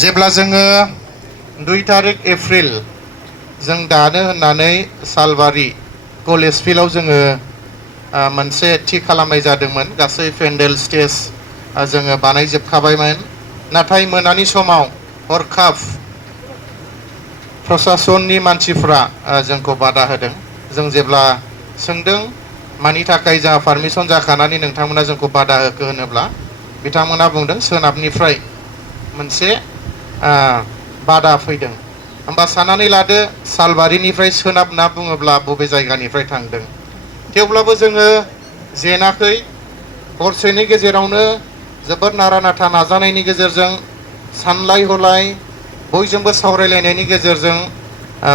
जेब्ला जोङो 2 तारिख एप्रिल जों दानो होननानै सालबारि कलेज फिल्डआव जोङो मोनसे थि खालामनाय जादोंमोन। गासै पेन्डेल स्टेज जोङो बानायजोबखाबायमोन। नाथाय मोनानि समाव हरखाब प्रशासननि मानसिफ्रा जोंखौ बादा होदों। जों जेब्ला सोंदों मानि थाखाय जोंहा पारमिसन जाखानानै नोंथांमोना जोंखौ बादा होखो होनोब्ला बिथांमोना बुंदों सोनाबनिफ्राय मोनसे बादा फैदों। होमबा साननानै लादो सालबारिनिफ्राय सोनाब होनना बुङोब्ला बबे जायगानिफ्राय थांदों। थेवब्लाबो जोङो जेनाखै हरसेनि गेजेरावनो जोबोद नारा नाथा नाजानायनि गेजेरजों सानलाय हलाय बयजोंबो सावरायलायनायनि गेजेरजों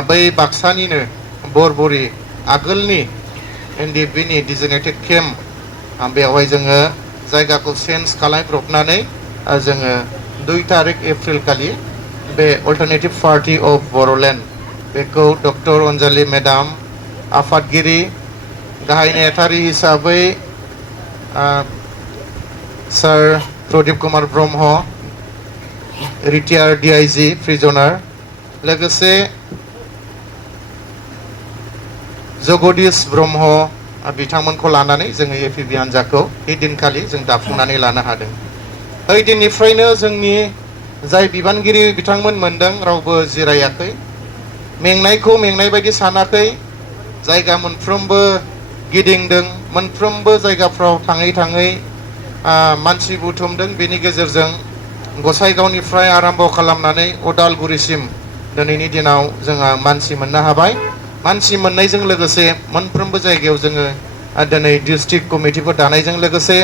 बै बाक्सानिनो बरबरि आगोलनि NDFB-नि डिजिग्नेटेड केम्प बेवहाय जोङो जायगाखौ चेन्ज खालामब्रबनानै जोङो 2 तारिख एप्रिल खालि बे अल्टारनेटिभ पार्टी अफ बर'लेण्ड बेखौ डक्टर अनजालि मेडाम, आफादगिरि गाहाय नेहाथारि हिसाबै सार प्रदीप कुमार ब्रह्म, रिटायार्ड DIG प्रिजनार, लोगोसे जगदीश ब्रह्म बिथांमोनखौ लानानै जोङो APB हान्जाखौ बे दिनखालि जों दाफुंनानै लानो हादों। बै दिननिफ्रायनो जोंनि जाय बिबानगिरि बिथांमोन मोनदों रावबो जिरायाखै, मेंनायखौ मेंनाय बायदि सानाखै। जायगा मोनफ्रोमबो गिदिंदों, मोनफ्रोमबो जायगाफ्राव थाङै थाङै मानसि बुथुमदों। बेनि गेजेरजों गसाइगावनिफ्राय आराम्भ खालामनानै अदालगुरिसिम दिनैनि दिनाव जोंहा मानसि मोननो हाबाय। मानसि मोननायजों लोगोसे मोनफ्रोमबो जायगायाव जोङो दिनै डिस्ट्रिक्ट कमिटिफोर दानायजों लोगोसे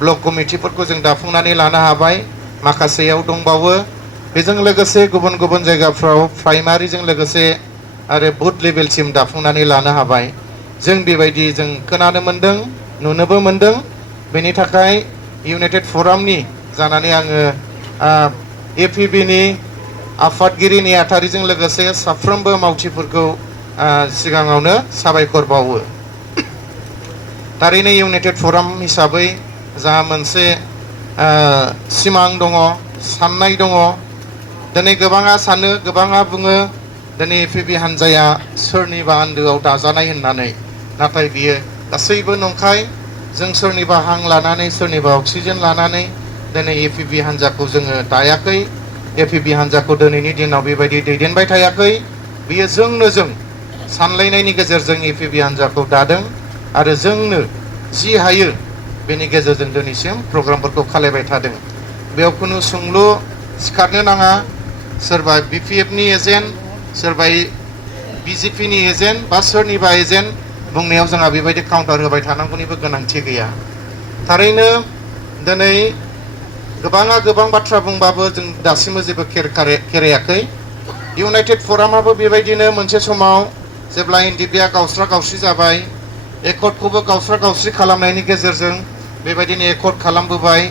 ब्लक कमिटिफोरखौ जों दाफुंनानै लानो हाबाय। माखासेयाव दंबावो। बेजों लोगोसे गुबुन गुबुन जायगाफ्राव प्राइमारिजों लोगोसे आरो बुथ लेभेलसिम दाफुंनानै लानो हाबाय। जों बेबायदि जों खोनानो मोनदों, नुनोबो मोनदों। बेनि थाखाय इउनाइटेड फरामनि जानानै आङो APB-नि आफादगिरि नेहाथारिजों लोगोसे साफ्रोमबो मावथिफोरखौ सिगाङावनो साबायखर बावो। थारैनो इउनाइटेड फराम हिसाबै जोंहा मोनसे सिमां दङ, साननाय दङ। दिनै गोबाङा सानो, गोबाङा बुङो दिनै APB हान्जाया सोरनिबा आन्दोआव दाजानाय होननानै। नाथाय बियो गासैबो नंखाय। जों सोरनिबा हां लानानै, सोरनिबा अक्सिजेन लानानै दिनै APB हान्जाखौ जोङो दायाखै। APB हान्जाखौ दिनैनि दिनाव बेबायदि दैदेनबाय थायाखै। बियो जोंनो जों सानलायनायनि गेजेरजों APB हान्जाखौ दादों आरो जोंनो जि हायो बेनि गेजेरजों दिनैसिम प्रग्रामफोरखौ खालायबाय थादों। बेयाव खुनु सोंलु सिखारनो नाङा। सोरबा BPF-नि एजेन्ट, सोरबा BJP-नि एजेन्ट बा सोरनिबा एजेन्ट बुंनायाव जोंहा बेबायदि काउन्टार होबाय थानांगौनिबो गोनांथि गैया। थारैनो दिनै गोबाङा गोबां बाथ्रा बुंबाबो जों दासिमबो जेबो खेरायाखै। इउनाइटेड फरामाबो बेबायदिनो मोनसे समाव जेब्ला NDP-आ गावस्रा गावस्रि जाबाय, एकर्डखौबो गावस्रा गावस्रि खालामनायनि गेजेरजों बेबायदिनो एकर्ड खालामबोबाय।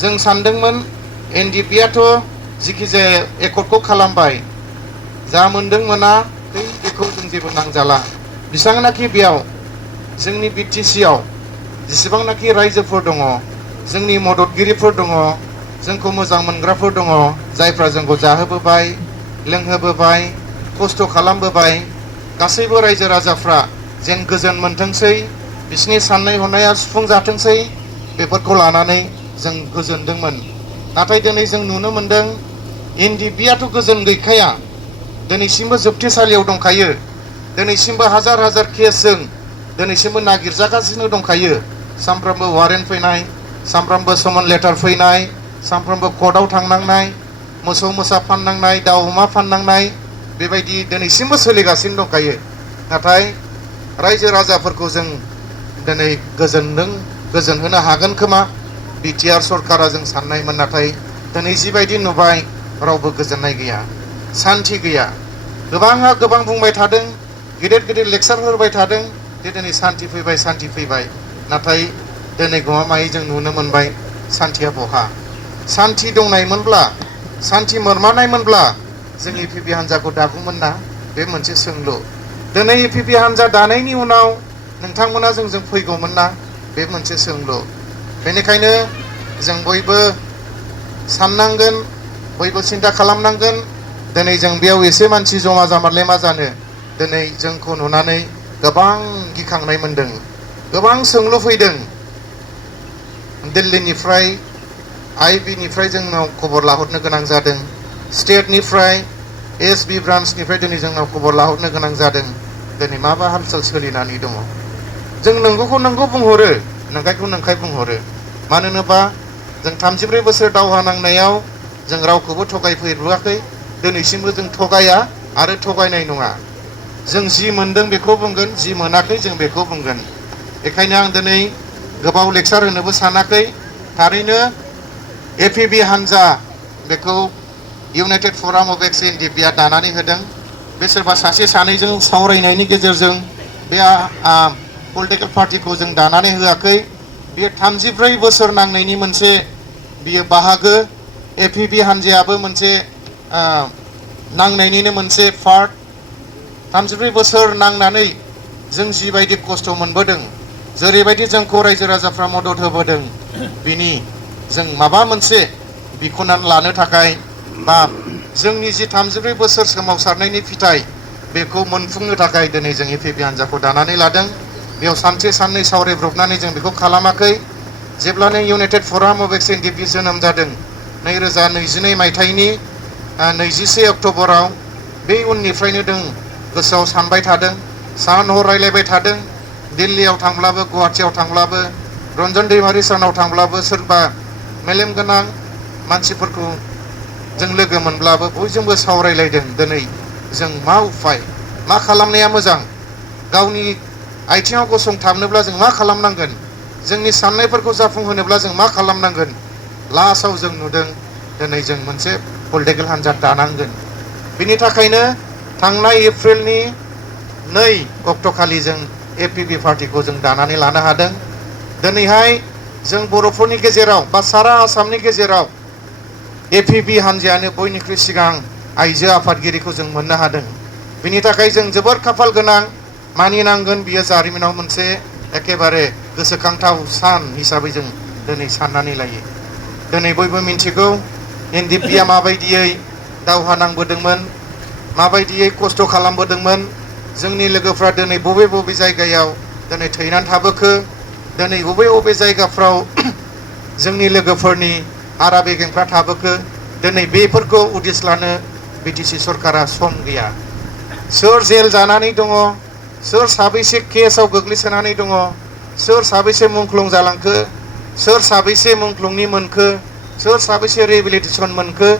जों सानदोंमोन NDP-आथ' जिखि जाया एकर्डखौ खालामबाय, जा मोनदों मोनाखै बेखौ जों जेबो नांजाला। बेसेबांनाखि बेयाव जोंनि BTC-आव जेसेबांनाखि रायजोफोर दङ, जोंनि मददगिरिफोर दङ, जोंखौ मोजां मोनग्राफोर दङ, जायफ्रा जोंखौ जाहोबोबाय, लोंहोबोबाय, खस्थ' खालामबोबाय, गासैबो रायजो राजाफ्रा जेन गोजोन मोनथोंसै, बिसिनि साननाय हनाया सुफुंजाथोंसै, बेफोरखौ लानानै जों गोजोनदोंमोन। नाथाय दिनै जों नुनो मोनदों NDP-आथ' गोजोन गैखाया, दिनैसिमबो जोबथेसालियाव दंखायो। दिनैसिमबो हाजार हाजार केसजों दिनैसिमबो नागिरजागासिनो दंखायो। सानफ्रोमबो वारेन्ट फैनाय, सानफ्रोमबो समन लेटार फैनाय, सानफ्रोमबो कर्टआव थांनांनाय, मोसौ मोसा फाननांनाय, दाउ अमा फाननांनाय, बेबायदि दिनैसिमबो सोलिगासिनो दंखायो। नाथाय रायजो राजाफोरखौ जों दिनै गोजोन होनो हागोन खोमा, BTR सरकारा जों साननायमोन। नाथाय दिनै जिबायदि नुबाय रावबो गोजोननाय गैया, सान्थि गैया। गोबाङा गोबां बुंबाय थादों, गिदिर गिदिर लेक्सार होबाय थादों जे दिनै सान्थि फैबाय, सान्थि फैबाय। नाथाय दिनै गमामायै जों नुनो मोनबाय सान्थिया बहा। सान्थि दंनायमोनब्ला, सान्थि मोनमारनायमोनब्ला जों APB हान्जाखौ दागौमोन ना? बे मोनसे सोंलु। दिनै APB हान्जा दानायनि उनाव नोंथांमोना जोंजों फैगौमोन ना? बे मोनसे सोंलु। बेनिखायनो जों बयबो साननांगोन बयबो सिन्था खालामनांगोन दिनै जों बेयाव एसे मानसि जमा जामारले मा जानो दिनै जोंखौ नुनानै गोबां गिखांनाय मोन्दों गोबां सोंलु फैदों दिल्लीनिफ्राय आइबिनिफ्राय जोंनाव खबर लाहरनो गोनां जादों स्टेटनिफ्राय एसबि ब्रान्चनिफ्राय दिनै जोंनाव खबर लाहरनो गोनां जादों दिनै माबा हालसाल सोलिनानै दङ जों नंगौखौ नंगौ बुंहरो नंखायखौ नंखाय बुंहरो मानो होनोबा जों 34 बोसोर दावहा नांनायाव जों रावखौबो थगायफेरबोआखै दिनैसिमबो जों थगाया आरो थगायनाय नङा जों जि मोनदों बेखौ बुंगोन जि मोनाखै जों बेखौ बुंगोन बेखायनो आं दिनै गोबाव लेक्सार होनोबो सानाखै थारैनो एपिबि हान्जा बेखौ इउनाइटेड फराम अफ एक्स एनडिपिआ दानानै होदों बे सोरबा सासे सानैजों सावरायनायनि गेजेरजों बे पलिटिकेल पार्टिखौ जों दानानै होआखै बेयो 34 बोसोर नांनायनि मोनसे बियो बाहागो एपिबि हान्जायाबो मोनसे नांनायनिनो मोनसे पार्ट 34 बोसोर नांनानै जों जिबायदि खस्थ' मोनबोदों जेरैबायदि जोंखौ रायजो राजाफ्रा मदद होबोदों बिनि जों माबा मोनसे बिख'नानै लानो थाखाय बा जोंनि जि 34 बोसोर सोमावसारनायनि फिथाइ बेखौ मोनफुंनो थाखाय दिनै जों एपिबि हान्जाखौ दानानै लादों बेयाव सानसे साननै सावरायब्रबनानै जों बेखौ खालामाखै जेब्लानो इउनाइटेड फराम अफ एक्स एनडिपि जोनोम जादों 2022 मायथाइनि 21 अक्ट'बराव बे उननिफ्रायनो जों गोसोआव सानबाय थादों सान हर रायलायबाय थादों दिल्लीयाव थांब्लाबो गुवाहाटीयाव थांब्लाबो रन्जन दैमारि सानाव थांब्लाबो सोरबा मेलेम गोनां मानसिफोरखौ जों लोगो मोनब्लाबो बयजोंबो सावरायलायदों दिनै जों मा उपाय मा खालामनाया मोजां गावनि आथिङाव गसंथाबनोब्ला जों मा खालामनांगोन जोंनि साननायफोरखौ जाफुंहोनोब्ला जों मा खालामनांगोन लास्टआव जों नुदों दिनै जों मोनसे पलिटिकेल हान्जा दानांगोन बिनि थाखायनो थांनाय एप्रिलनि 2 अक्ट'खालि जों एपिबि पार्टिखौ जों दानानै लानो हादों दिनैहाय जों बर'फोरनि गेजेराव बा सारा आसामनि गेजेराव एपिबि हान्जायानो बयनिख्रुइ सिगां आइजो आफादगिरिखौ जों मोननो हादों बिनि थाखाय जों जोबोर खाफाल गोनां मानिनांगोन बियो जारिमिनाव मोनसे एखेबारे गोसोखांथाव सान हिसाबै जों दिनै साननानै लायो दिनै बयबो मिन्थिगौ एनडिपिआ माबायदियै दावहा नांबोदोंमोन माबायदियै खस्थ' खालामबोदोंमोन जोंनि लोगोफ्रा दिनै बबे बबे जायगायाव दिनै थैनानै थाबोखो दिनै बबे बबे जायगाफ्राव जोंनि लोगोफोरनि हारा बेगेंफ्रा थाबोखो दिनै बेफोरखौ उदिस लानो बिटिसि सरकारा सम गैया सोर जेल जानानै दङ सोर साबैसे केसआव गोग्लैसोनानै दङ सोर साबैसे मुंख्लं जालांखो सोर साबैसे मुंख्लंनि मोनखो सोर साबैसे रिहेबिलिटेसन मोनखो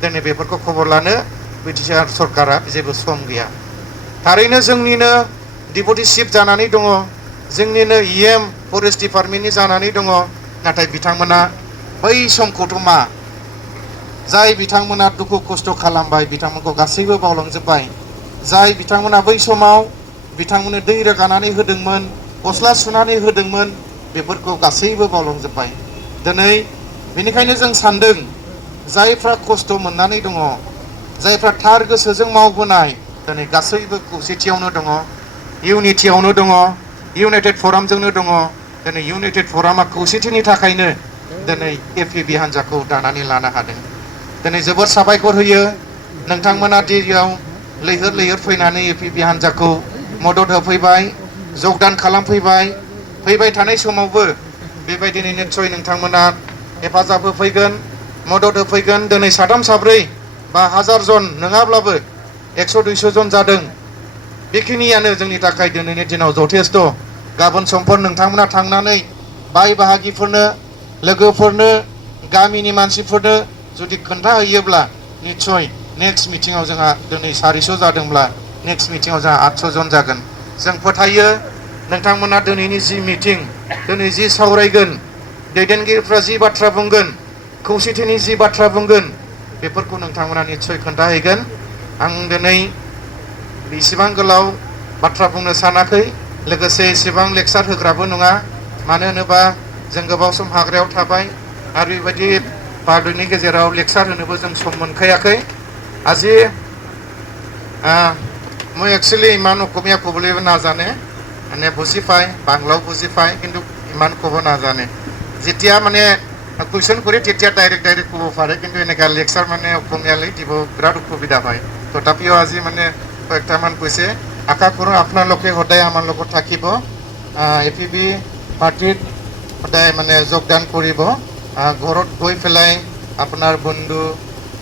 दिनै बेफोरखौ खबर लानो बिटिसि सरकारा जेबो सम गैया थारैनो जोंनिनो डिपुटि चिफ जानानै दङ जोंनिनो इएम फरेस्ट डिपार्टमेन्टनि जानानै दङ नाथाय बिथांमोना बै समखौथ' मा जाय बिथांमोना दुखु खस्थ' खालामबाय बिथांमोनखौ गासैबो बावलांजोब्बाय जाय बिथांमोना बै समाव बिथांमोननो दै रोगानानै होदोंमोन गस्ला सुनानै होदोंमोन बेफोरखौ गासैबो बावलांजोब्बाय दिनै बेनिखायनो जों सानदों जायफ्रा खस्थ' मोननानै दङ जायफ्रा थार गोसोजों मावबोनाय दिनै गासैबो खौसेथियावनो दङ इउनिटियावनो दङ इउनाइटेड फरामजोंनो दङ दिनै इउनाइटेड फरामा खौसेथिनि थाखायनो दिनै एपिबि हान्जाखौ दानानै लानो हादों दिनै जोबोद साबायखर होयो नोंथांमोना दिल्लीयाव लैहोर लैहोर फैनानै एपिबि हान्जाखौ मदद होफैबाय जगदान खालामफैबाय फैबाय थानाय समावबो बेबायदिनो निस्सय नोंथांमोना हेफाजाब होफैगोन मदद होफैगोन दिनै साथाम साब्रै बा 1000 जन नङाब्लाबो 100-200 जन जादों बेखिनियानो जोंनि थाखाय दिनैनि दिनाव जथेस्थ गाबोन समफोर नोंथांमोना थांनानै बाय बाहागिफोरनो लोगोफोरनो गामिनि मानसिफोरनो जुदि खोन्थाहैयोब्ला निस्सय नेक्स्ट मिटिङाव जोंहा दिनै 400 जादोंब्ला नेक्स्ट मिटिङाव जोंहा 800 जन जागोन जों फोथायो नोंथांमोना दिनैनि जि मिटिं दिनै जि सावरायगोन दैदेनगिरिफ्रा जि बाथ्रा बुंगोन खौसेथिनि जि बाथ्रा बुंगोन बेफोरखौ नोंथांमोना निस्सय खोन्थाहैगोन आं दिनै इसिबां गोलाव बाथ्रा बुंनो सानाखै लोगोसे इसिबां लेक्सार होग्राबो नङा मानो होनोबा जों गोबाव सम हाग्रायाव थाबाय आरो बेबायदि पाब्लिकनि गेजेराव लेक्सार होनोबो जों सम मोनखायाखै আজি মই একচুৱেলি ইমান অসমীয়া ক'বলৈ নাজানে মানে বুজি পায় বাংলাও বুজি পায় কিন্তু ইমান ক'ব নাজানে যেতিয়া মানে কুৱেশ্যন কৰি তেতিয়া ডাইৰেক্ট ক'ব পাৰে কিন্তু এনেকুৱা লেকচাৰ মানে অসমীয়ালৈ দিব বিৰাট অসুবিধা হয় তথাপিও আজি মানে কয়েকটামান কৈছে আশা কৰোঁ আপোনালোকে সদায় আমাৰ লগত থাকিব APB পাৰ্টিত সদায় মানে যোগদান কৰিব ঘৰত গৈ পেলাই আপোনাৰ বন্ধু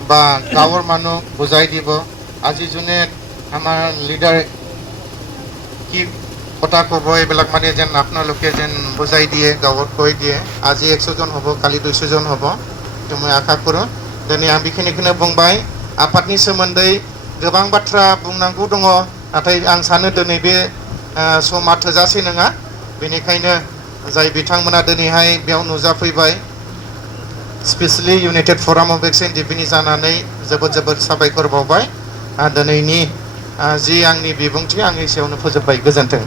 বা গাঁৱৰ মানুহ বুজাই দিব আজি যোনে আমাৰ লিডাৰ কি কথা ক'ব এইবিলাক মানে যেন আপোনালোকে যেন বুজাই দিয়ে গাঁৱত কৈ দিয়ে আজি 100 জন হ'ব কালি 200 জন হ'ব তো মই আশা কৰোঁ दिनै आं बेखिनिखौनो बुंबाय आफादनि सोमोन्दै गोबां बाथ्रा बुंनांगौ दङ नाथाय आं सानो दिनै बे समा थोजासे नङा बेनिखायनो जाय बिथांमोना दिनैहाय बेयाव नुजाफैबाय स्पेशली इउनाइटेड फराम अफ एक्स एनडिपिनि जानानै जोबोद जोबोद साबायखर बावबाय दिनैनि जि आंनि बिबुंथि आं एसेयावनो फोजोबबाय गोजोन्थों